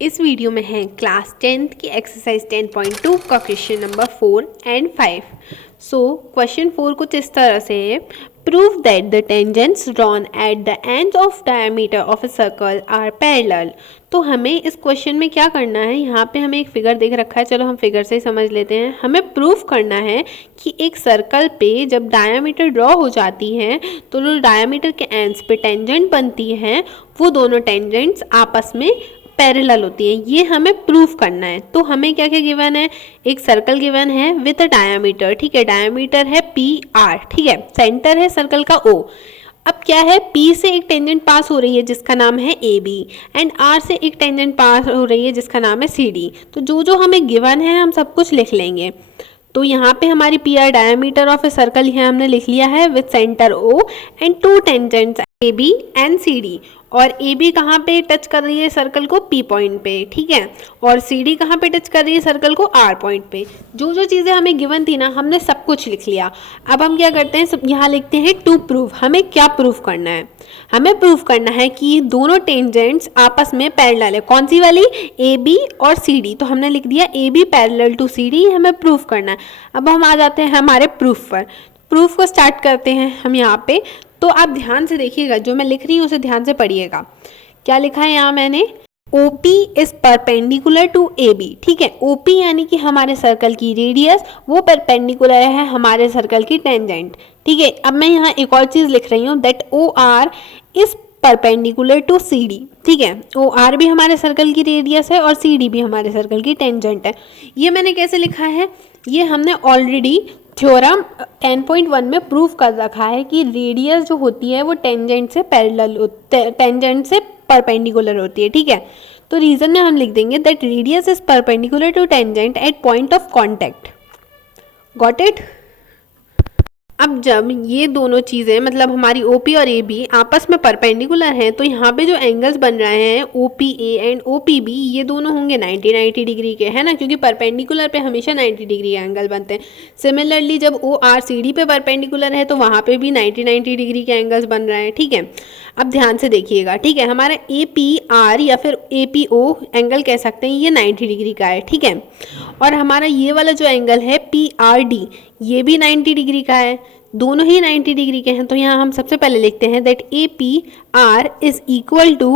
इस वीडियो में है क्लास 10th की एक्सरसाइज 10.2 का question number 4 and 5। So question 4 कुछ इस तरह से है, prove that the tangents drawn at the ends of diameter of a circle are parallel. तो हमें इस क्वेश्चन में क्या करना है, यहाँ पे हमें एक फिगर देख रखा है, चलो हम फिगर से ही समझ लेते हैं। हमें प्रूफ करना है कि एक सर्कल पे जब डायमीटर ड्रॉ हो जाती है तो जो डायमीटर के एंड्स पे टेंजेंट बनती हैं वो दोनों टेंजेंट्स आपस में पैरेलल होती है। ये हमें प्रूफ करना है। तो हमें क्या क्या गिवन है, एक सर्कल गिवन है विद अ डायमीटर, ठीक है, डायमीटर है पी आर, ठीक है, सेंटर है सर्कल का ओ। अब क्या है, P से एक टेंजेंट पास हो रही है जिसका नाम है AB एंड R से एक टेंजेंट पास हो रही है जिसका नाम है CD। तो जो जो हमें गिवन है हम सब कुछ लिख लेंगे। तो यहाँ पे हमारी PR diameter of a circle यहाँ हमने लिख लिया है with centre O and to tangents AB and CD। और AB कहाँ पे टच कर रही है सर्कल को, P पॉइंट पे, ठीक है, और CD कहाँ पे टच कर रही है सर्कल को, R पॉइंट पे। जो जो चीज़ें हमें गिवन थी ना हमने सब कुछ लिख लिया। अब हम क्या करते हैं, सब यहाँ लिखते हैं टू प्रूफ। हमें क्या प्रूफ करना है, हमें प्रूफ करना है कि दोनों टेंजेंट्स आपस में पैरेलल है। कौन सी वाली, AB और CD। तो हमने लिख दिया AB पैरेलल टू CD, हमें प्रूफ करना है। अब हम आ जाते हैं हमारे प्रूफ पर। प्रूफ को स्टार्ट करते हैं हम यहाँ पे। तो आप ध्यान से देखिएगा, जो मैं लिख रही हूँ उसे ध्यान से पढ़िएगा। क्या लिखा है यहाँ मैंने, OP is perpendicular to AB, ठीक है। OP यानी कि हमारे सर्कल की रेडियस, वो परपेंडिकुलर है हमारे सर्कल की टेंजेंट, ठीक है। अब मैं यहाँ एक और चीज़ लिख रही हूँ, that OR is perpendicular to CD, ठीक है। OR भी हमारे सर्कल की रेडियस है और CD भी हमारे सर्कल की टेंजेंट है। ये मैंने कैसे लिखा है, ये हमने ऑलरेडी थ्योरम 10.1 में प्रूफ कर रखा है कि रेडियस जो होती है वो टेंजेंट से पैरेलल, टेंजेंट से परपेंडिकुलर होती है, ठीक है। तो रीजन में हम लिख देंगे that radius is perpendicular to tangent at point of contact. Got it. अब जब ये दोनों चीज़ें मतलब हमारी OP और AB आपस में परपेंडिकुलर हैं तो यहाँ पे जो एंगल्स बन रहे हैं OPA एंड OPB ये दोनों होंगे 90 डिग्री के, है ना, क्योंकि परपेंडिकुलर पे हमेशा 90 डिग्री एंगल बनते हैं। सिमिलरली जब OR CD पे परपेंडिकुलर है तो वहाँ पे भी 90 डिग्री के एंगल्स बन रहे हैं, ठीक है। अब ध्यान से देखिएगा, ठीक है, हमारा APR या फिर APO एंगल कह सकते हैं, ये 90 डिग्री का है, ठीक है। और हमारा ये वाला जो एंगल है PRD ये भी 90 डिग्री का है, दोनों ही 90 डिग्री के हैं। तो यहाँ हम सबसे पहले लिखते हैं that APR is equal to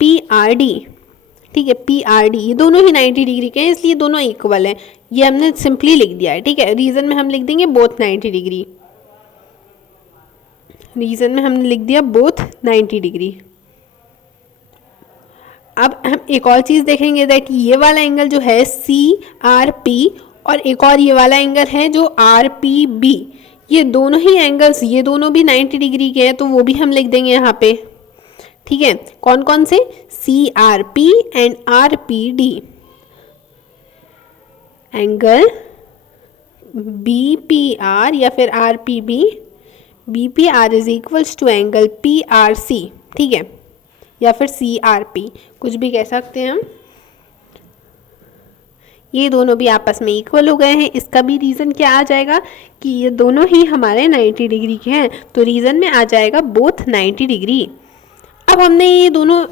PRD, ठीक है। PRD ये दोनों ही 90 डिग्री के हैं इसलिए दोनों इक्वल हैं, ये हमने सिंपली लिख दिया है, ठीक है। रीजन में हम लिख देंगे बोथ 90 डिग्री, रीजन में हमने लिख दिया बोथ 90 डिग्री। अब हम एक और चीज़ देखेंगे दैट ये वाला एंगल जो है CRP और एक और ये वाला एंगल है जो RPB, ये दोनों ही एंगल्स, ये दोनों भी 90 डिग्री के हैं, तो वो भी हम लिख देंगे यहाँ पे, ठीक है। कौन कौन से, CRP and RPD। Angle BPR या फिर RPB, BPR is equals to angle PRC, ठीक है, या फिर CRP, कुछ भी कह सकते हैं हम। ये दोनों भी आपस में इक्वल हो गए हैं। इसका भी रीज़न क्या आ जाएगा कि ये दोनों ही हमारे 90 डिग्री के हैं, तो रीज़न में आ जाएगा बोथ 90 डिग्री। अब हमने ये दोनों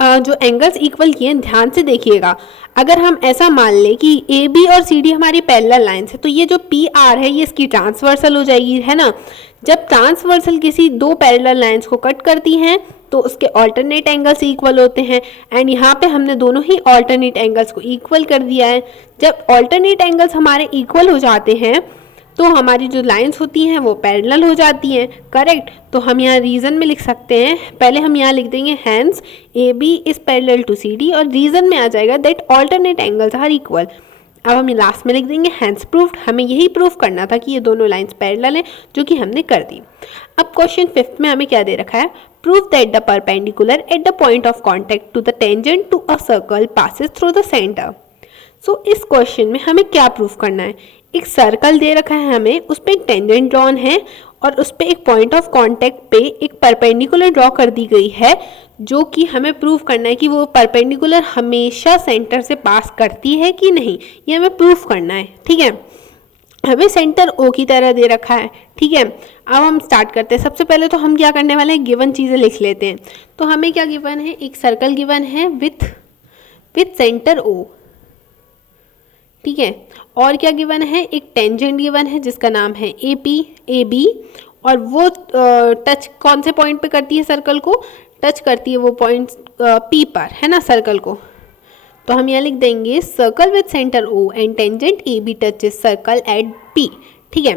जो एंगल्स इक्वल किए हैं, ध्यान से देखिएगा। अगर हम ऐसा मान लें कि AB और CD हमारी पैरेलल लाइन्स है तो ये जो PR है ये इसकी ट्रांसवर्सल हो जाएगी, है ना। जब ट्रांसवर्सल किसी दो पैरेलल लाइन्स को कट करती हैं तो उसके ऑल्टरनेट एंगल्स इक्वल होते हैं एंड यहाँ पे हमने दोनों ही ऑल्टरनेट एंगल्स को इक्वल कर दिया है। जब ऑल्टरनेट एंगल्स हमारे इक्वल हो जाते हैं तो हमारी जो लाइंस होती हैं वो पैरेलल हो जाती हैं, करेक्ट। तो हम यहाँ रीज़न में लिख सकते हैं, पहले हम यहाँ लिख देंगे hence AB is parallel to CD और रीज़न में आ जाएगा that alternate angles are equal. अब हम लास्ट में लिख देंगे हैंस प्रूफ्ड। हमें यही प्रूफ करना था कि ये दोनों लाइंस पैरेलल हैं, जो कि हमने कर दी। अब क्वेश्चन 5 में हमें क्या दे रखा है, prove that the perpendicular at the point of contact to the tangent to a circle passes through the center. So इस क्वेश्चन में हमें क्या प्रूफ करना है, एक सर्कल दे रखा है हमें, उस पर एक टेंजेंट ड्रॉन है और उस पर एक पॉइंट ऑफ कांटेक्ट पे एक परपेंडिकुलर ड्रॉ कर दी गई है, जो कि हमें प्रूफ करना है कि वो परपेंडिकुलर हमेशा सेंटर से पास करती है कि नहीं, ये हमें प्रूफ करना है, ठीक है। हमें सेंटर ओ की तरह दे रखा है, ठीक है। अब हम स्टार्ट करते हैं। सबसे पहले तो हम क्या करने वाले हैं, गिवन चीज़ें लिख लेते हैं। तो हमें क्या गिवन है, एक सर्कल गिवन है विथ सेंटर ओ, ठीक है। और क्या गिवन है, एक टेंजेंट गिवन है जिसका नाम है ए पी ए बी, और वो टच कौन से पॉइंट पे करती है, सर्कल को टच करती है वो पॉइंट पी पर, है ना, सर्कल को। तो हम यहाँ लिख देंगे circle with centre O and tangent A B touches circle at P, ठीक है।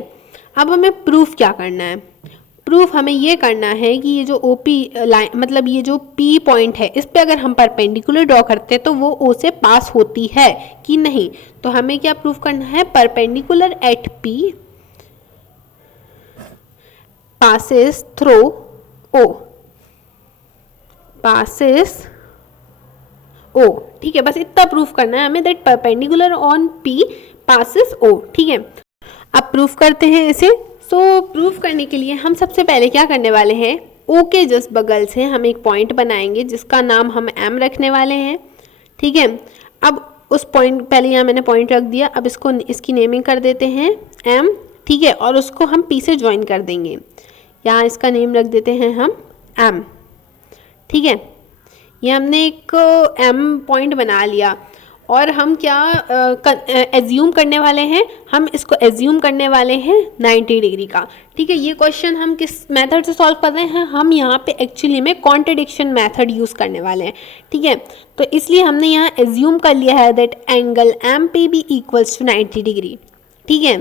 अब हमें प्रूफ क्या करना है, प्रूफ हमें ये करना है कि ये जो ओ पी लाइन, मतलब ये जो पी पॉइंट है, इस पे अगर हम परपेंडिकुलर ड्रॉ करते हैं तो वो ओ से पास होती है कि नहीं। तो हमें क्या प्रूफ करना है, perpendicular eight P passes through O, passes O, ठीक है। बस इतना प्रूफ करना है हमें, that perpendicular on P passes O, ठीक है। अब प्रूफ करते हैं इसे। सो प्रूफ करने के लिए हम सबसे पहले क्या करने वाले हैं, O के जस्ट बगल से हम एक पॉइंट बनाएंगे जिसका नाम हम M रखने वाले हैं, ठीक है। अब उस पॉइंट, पहले यहाँ मैंने पॉइंट रख दिया, अब इसको इसकी नेमिंग कर देते हैं M, ठीक है। और उसको हम P से ज्वाइन कर देंगे, यहाँ इसका नेम रख देते हैं हम M, ठीक है। ये हमने एक M पॉइंट बना लिया। और हम क्या एज्यूम करने वाले हैं, हम इसको एज्यूम करने वाले हैं 90 डिग्री का, ठीक है। ये क्वेश्चन हम किस मेथड से सॉल्व कर रहे हैं, हम यहाँ पे एक्चुअली में कॉन्ट्रडिक्शन मेथड यूज़ करने वाले हैं, ठीक है। तो इसलिए हमने यहाँ एज्यूम कर लिया है that angle M P B equals to 90 degree, ठीक है।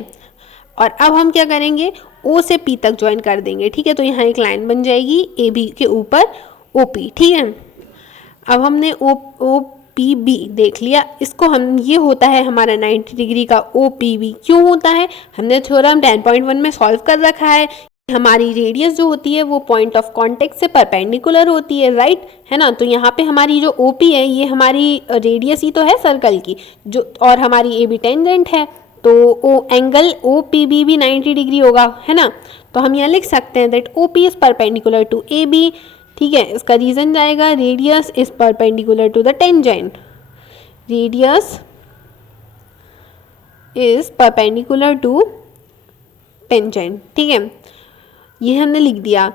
और अब हम क्या करेंगे, ओ से पी तक ज्वाइन कर देंगे, ठीक है। तो यहाँ एक लाइन बन जाएगी ए बी के ऊपर ओ पी, ठीक है। अब हमने ओ पी बी देख लिया, इसको हम, ये होता है हमारा 90 डिग्री का ओ पी बी। क्यों होता है, हमने थ्योरम 10.1 में सॉल्व कर रखा है। हमारी रेडियस जो होती है वो पॉइंट ऑफ कांटेक्ट से परपेंडिकुलर होती है, राइट, है ना। तो यहाँ पे हमारी जो ओ पी है ये हमारी रेडियस ही तो है सर्कल की, जो, और हमारी ए बी टेंजेंट है, तो O angle O P B भी 90 डिग्री होगा, है ना। तो हम यहाँ लिख सकते हैं that O P is perpendicular to A B, ठीक है। इसका रीजन जाएगा radius is perpendicular to the tangent, radius is perpendicular to tangent, ठीक है। ये हमने लिख दिया।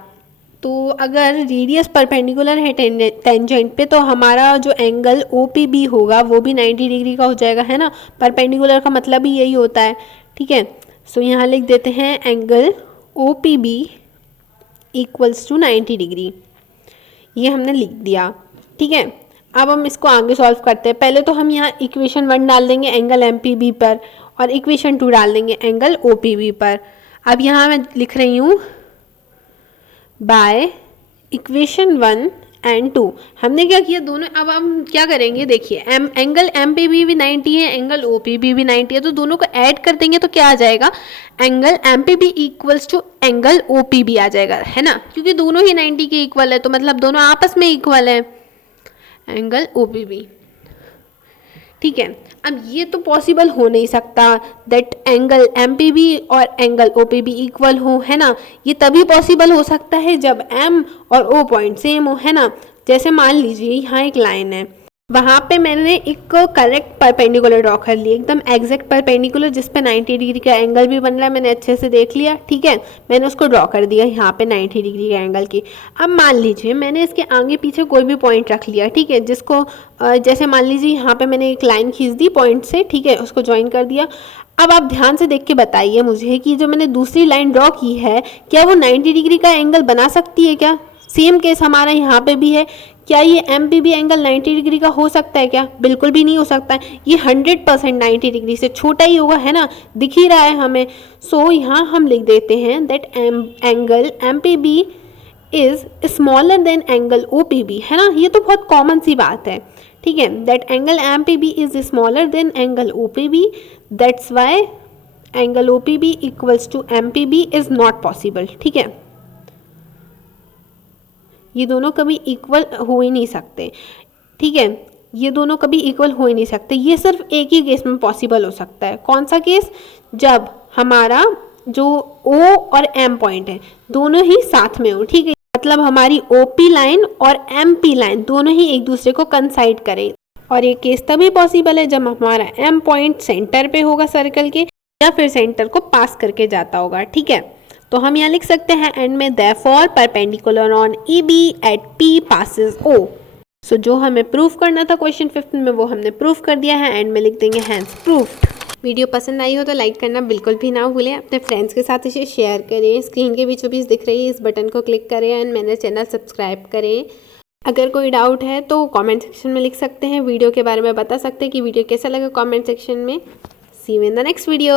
तो अगर रेडियस परपेंडिकुलर है टेंजेंट पे, तो हमारा जो एंगल ओ पी बी होगा वो भी 90 डिग्री का हो जाएगा, है ना। परपेंडिकुलर का मतलब ही यही होता है, ठीक है। सो यहाँ लिख देते हैं angle O P B equals to 90 degree, ये हमने लिख दिया, ठीक है। अब हम इसको आगे सॉल्व करते हैं। पहले तो हम यहाँ इक्वेशन 1 डाल देंगे एंगल एम पी बी पर, और इक्वेशन 2 डाल देंगे एंगल ओ पी बी पर। अब यहाँ मैं लिख रही हूँ बाय इक्वेशन 1 एंड 2 हमने क्या किया दोनों। अब हम क्या करेंगे, देखिए एंगल एम पी बी भी 90 है, एंगल ओ पी बी भी 90 है, तो दोनों को ऐड कर देंगे तो क्या आ जाएगा, angle M P B equals to angle O P B आ जाएगा, है ना। क्योंकि दोनों ही 90 के इक्वल है, तो मतलब दोनों आपस में इक्वल है, एंगल ओ पी बी, ठीक है। अब ये तो पॉसिबल हो नहीं सकता that angle M P B और angle O P B equal हो, है ना। ये तभी पॉसिबल हो सकता है जब एम और ओ पॉइंट सेम हो, है ना। जैसे मान लीजिए यहाँ एक लाइन है, वहाँ पे मैंने एक करेक्ट परपेंडिकुलर ड्रॉ कर ली, एकदम एग्जैक्ट परपेंडिकुलर, जिस पे 90 डिग्री का एंगल भी बन रहा है, मैंने अच्छे से देख लिया, ठीक है। मैंने उसको ड्रॉ कर दिया यहाँ पे 90 डिग्री का एंगल की। अब मान लीजिए मैंने इसके आगे पीछे कोई भी पॉइंट रख लिया, ठीक है, जिसको जैसे मान लीजिए यहाँ पे मैंने एक लाइन खींच दी पॉइंट से, ठीक है, उसको ज्वाइन कर दिया। अब आप ध्यान से देख के बताइए मुझे कि जो मैंने दूसरी लाइन ड्रॉ की है, क्या वो 90 डिग्री का एंगल बना सकती है क्या। सेम केस हमारा यहाँ पे भी है, क्या ये M P B angle 90 degree का हो सकता है क्या, बिल्कुल भी नहीं हो सकता है। ये 100% 90 डिग्री से छोटा ही होगा, है ना, दिख ही रहा है हमें। सो यहाँ हम लिख देते हैं that angle M P B is smaller than angle O P B, है ना। ये तो बहुत कॉमन सी बात है, ठीक है। That angle M P B is smaller than angle O P B, that's why angle O P B equals to M P B is not possible, ठीक है। ये दोनों कभी इक्वल हो ही नहीं सकते, ठीक है। ये दोनों कभी इक्वल हो ही नहीं सकते। ये सिर्फ एक ही केस में पॉसिबल हो सकता है। कौन सा केस, जब हमारा जो O और M पॉइंट है दोनों ही साथ में हो, ठीक है। मतलब हमारी OP लाइन और MP लाइन दोनों ही एक दूसरे को कंसाइड करें। और ये केस तभी पॉसिबल है जब हमारा M पॉइंट सेंटर पे होगा सर्कल के, या फिर सेंटर को पास करके जाता होगा, ठीक है। तो हम यहाँ लिख सकते हैं एंड में therefore perpendicular on E B at P passes O. So जो हमें प्रूफ करना था क्वेश्चन 15 में वो हमने प्रूफ कर दिया है, एंड में लिख देंगे हैंस प्रूफ्ड। वीडियो पसंद आई हो तो लाइक करना बिल्कुल भी ना भूलें, अपने फ्रेंड्स के साथ इसे शेयर करें, स्क्रीन के बीचों बीच दिख रही है इस बटन को क्लिक करें एंड मेरे चैनल सब्सक्राइब करें। अगर कोई डाउट है तो कमेंट सेक्शन में लिख सकते हैं, वीडियो के बारे में बता सकते हैं कि वीडियो कैसा लगा कमेंट सेक्शन में। See you in the next video.